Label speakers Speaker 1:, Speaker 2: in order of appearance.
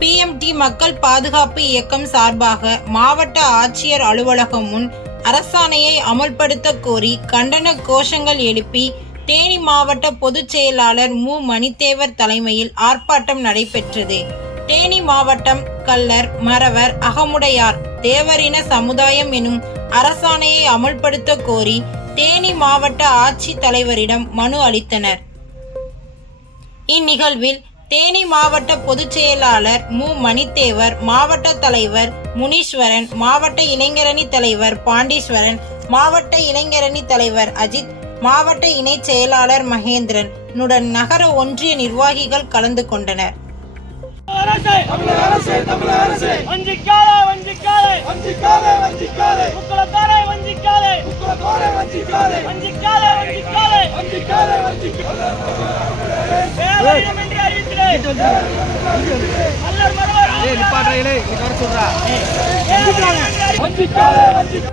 Speaker 1: BMT மக்கள் பாதுகாப்பு இயக்கம் சார்பாக மாவட்ட ஆட்சியர் அலுவலகம் முன் அரசாணையை அமல்படுத்த கோரி கண்டன கோஷங்கள் எழுப்பி தேனி மாவட்ட பொதுச் செயலாளர் மு. மணித்தேவர் தலைமையில் ஆர்ப்பாட்டம் நடைபெற்றது. தேனி மாவட்டம் கல்லர் மறவர் அகமுடையார் தேவரின சமுதாயம் எனும் அரசாணையை அமல்படுத்த கோரி தேனி மாவட்ட ஆட்சித் தலைவரிடம் மனு அளித்தனர். இந்நிகழ்வில் தேனி மாவட்ட பொதுச் செயலாளர் மு. மணித்தேவர் மாவட்ட தலைவர் முனீஸ்வரன் மாவட்ட இளைஞரணி தலைவர் பாண்டீஸ்வரன் மாவட்ட இளைஞரணி தலைவர் அஜித் மாவட்ட இணைச் செயலாளர் மகேந்திரன். உடன் நகர ஒன்றிய நிர்வாகிகள் கலந்து கொண்டனர்.
Speaker 2: வஞ்சிக்காதே வஞ்சிக்காதே
Speaker 3: வஞ்சிக்காதே வஞ்சிக்காதே
Speaker 2: முக்குளத்தாரை